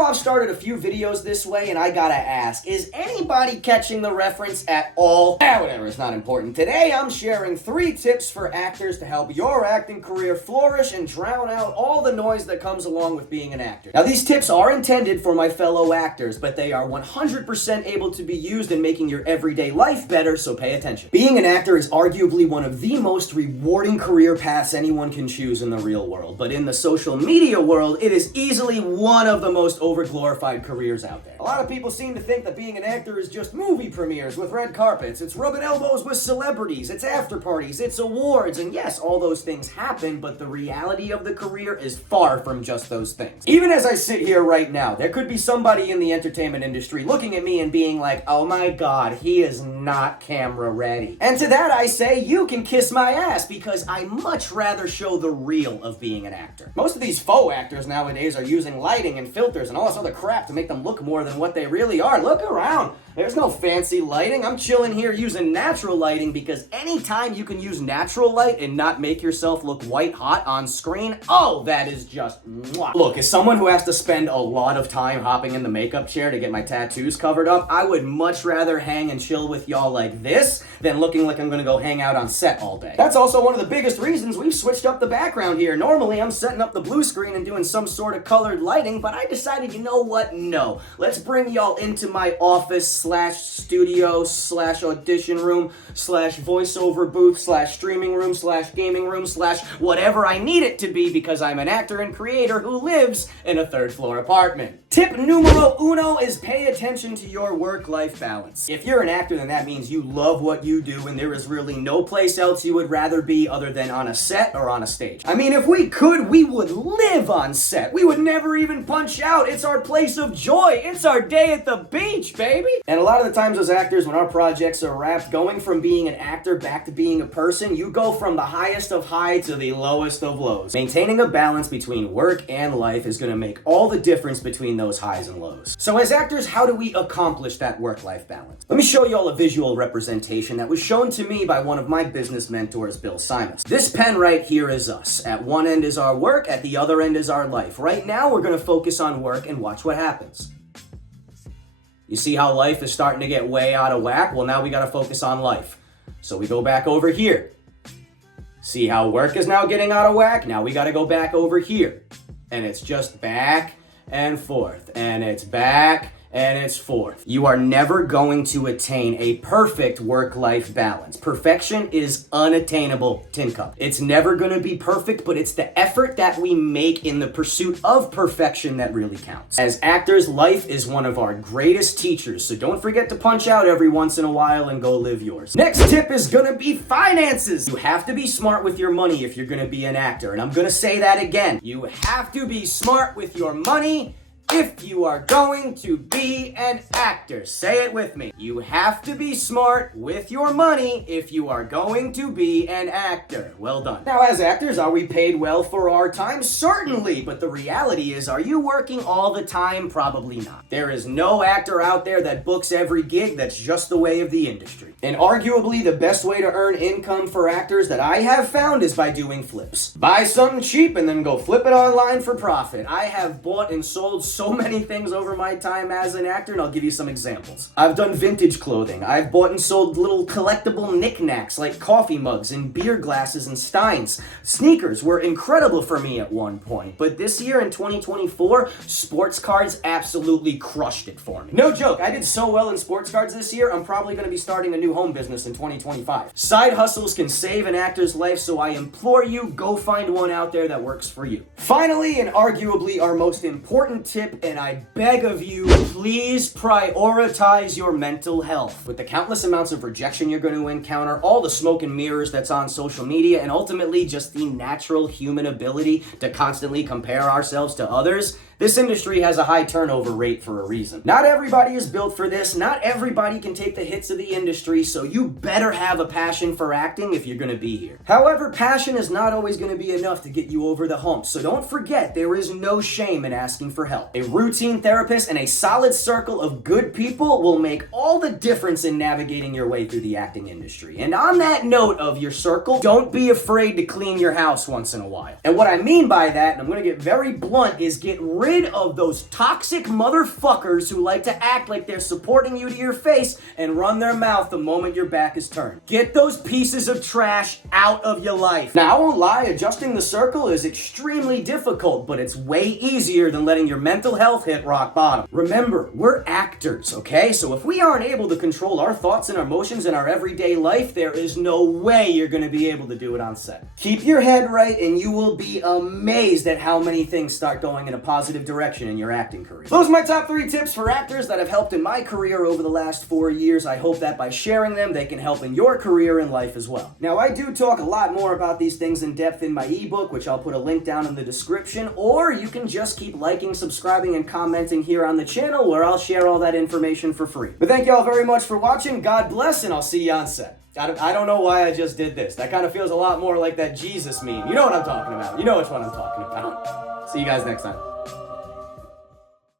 know I've started a few videos this way, and I gotta ask, is anybody catching the reference at all? Whatever, it's not important. Today, I'm sharing 3 tips for actors to help your acting career flourish and drown out all the noise that comes along with being an actor. Now, these tips are intended for my fellow actors, but they are 100% able to be used in making your everyday life better, so pay attention. Being an actor is arguably one of the most rewarding career paths anyone can choose in the real world, but in the social media world, it is easily one of the most overglorified careers out there. A lot of people seem to think that being an actor is just movie premieres with red carpets, it's rubbing elbows with celebrities, it's after parties, it's awards, and yes, all those things happen, but the reality of the career is far from just those things. Even as I sit here right now, there could be somebody in the entertainment industry looking at me and being like, oh my god, he is not camera ready. And to that I say, you can kiss my ass, because I much rather show the real of being an actor. Most of these faux actors nowadays are using lighting and filters and all this other crap to make them look more than what they really are. Look around. There's no fancy lighting. I'm chilling here using natural lighting, because anytime you can use natural light and not make yourself look white hot on screen, oh, that is just mwah. Look, as someone who has to spend a lot of time hopping in the makeup chair to get my tattoos covered up, I would much rather hang and chill with y'all like this than looking like I'm gonna go hang out on set all day. That's also one of the biggest reasons we've switched up the background here. Normally, I'm setting up the blue screen and doing some sort of colored lighting, but I decided, you know what? No. Let's bring y'all into my office / studio / audition room / voiceover booth / streaming room / gaming room / whatever I need it to be, because I'm an actor and creator who lives in a 3rd floor apartment. Tip numero uno is pay attention to your work-life balance. If you're an actor, then that means you love what you do, and there is really no place else you would rather be other than on a set or on a stage. I mean, if we could, we would live on set. We would never even punch out. It's our place of joy. It's our day at the beach, baby. And a lot of the times as actors, when our projects are wrapped, going from being an actor back to being a person, you go from the highest of high to the lowest of lows. Maintaining a balance between work and life is going to make all the difference between those highs and lows. So as actors, how do we accomplish that work-life balance? Let me show you all a visual representation that was shown to me by one of my business mentors, Bill Simas. This pen right here is us. At one end is our work, at the other end is our life. Right now, we're going to focus on work and watch what happens. You see how life is starting to get way out of whack? Well, now we got to focus on life. So we go back over here. See how work is now getting out of whack? Now we got to go back over here. And it's just back and forth, and it's back and it's forth. You are never going to attain a perfect work-life balance. Perfection is unattainable, tin cup. It's never going to be perfect, but it's the effort that we make in the pursuit of perfection that really counts. As actors, life is one of our greatest teachers, so don't forget to punch out every once in a while and go live yours. Next tip is gonna be finances. You have to be smart with your money if you're gonna be an actor, and I'm gonna say that again. You have to be smart with your money if you are going to be an actor. Say it with me. You have to be smart with your money if you are going to be an actor. Well done. Now, as actors, are we paid well for our time? Certainly, but the reality is, are you working all the time? Probably not. There is no actor out there that books every gig. That's just the way of the industry. And arguably, the best way to earn income for actors that I have found is by doing flips. Buy something cheap and then go flip it online for profit. I have bought and sold so many things over my time as an actor, and I'll give you some examples. I've done vintage clothing. I've bought and sold little collectible knickknacks like coffee mugs and beer glasses and steins. Sneakers were incredible for me at one point, but this year in 2024, sports cards absolutely crushed it for me. No joke, I did so well in sports cards this year, I'm probably going to be starting a new home business in 2025. Side hustles can save an actor's life, so I implore you, go find one out there that works for you. Finally, and arguably our most important tip, and I beg of you, please prioritize your mental health. With the countless amounts of rejection you're going to encounter, all the smoke and mirrors that's on social media, and ultimately just the natural human ability to constantly compare ourselves to others, this industry has a high turnover rate for a reason. Not everybody is built for this. Not everybody can take the hits of the industry, so you better have a passion for acting if you're gonna be here. However, passion is not always gonna be enough to get you over the hump, so don't forget there is no shame in asking for help. A routine therapist and a solid circle of good people will make all the difference in navigating your way through the acting industry. And on that note of your circle, don't be afraid to clean your house once in a while. And what I mean by that, and I'm gonna get very blunt, is get rid rid of those toxic motherfuckers who like to act like they're supporting you to your face and run their mouth the moment your back is turned. Get those pieces of trash out of your life. Now, I won't lie, adjusting the circle is extremely difficult, but it's way easier than letting your mental health hit rock bottom. Remember, we're actors, okay? So if we aren't able to control our thoughts and our emotions in our everyday life, there is no way you're gonna be able to do it on set. Keep your head right and you will be amazed at how many things start going in a positive direction in your acting career. Those are my top 3 tips for actors that have helped in my career over the last 4 years. I hope that by sharing them, they can help in your career and life as well. Now, I do talk a lot more about these things in depth in my ebook, which I'll put a link down in the description, or you can just keep liking, subscribing, and commenting here on the channel where I'll share all that information for free. But thank y'all very much for watching. God bless, and I'll see you on set. I don't know why I just did this. That kind of feels a lot more like that Jesus meme. You know what I'm talking about. You know which one I'm talking about. See you guys next time.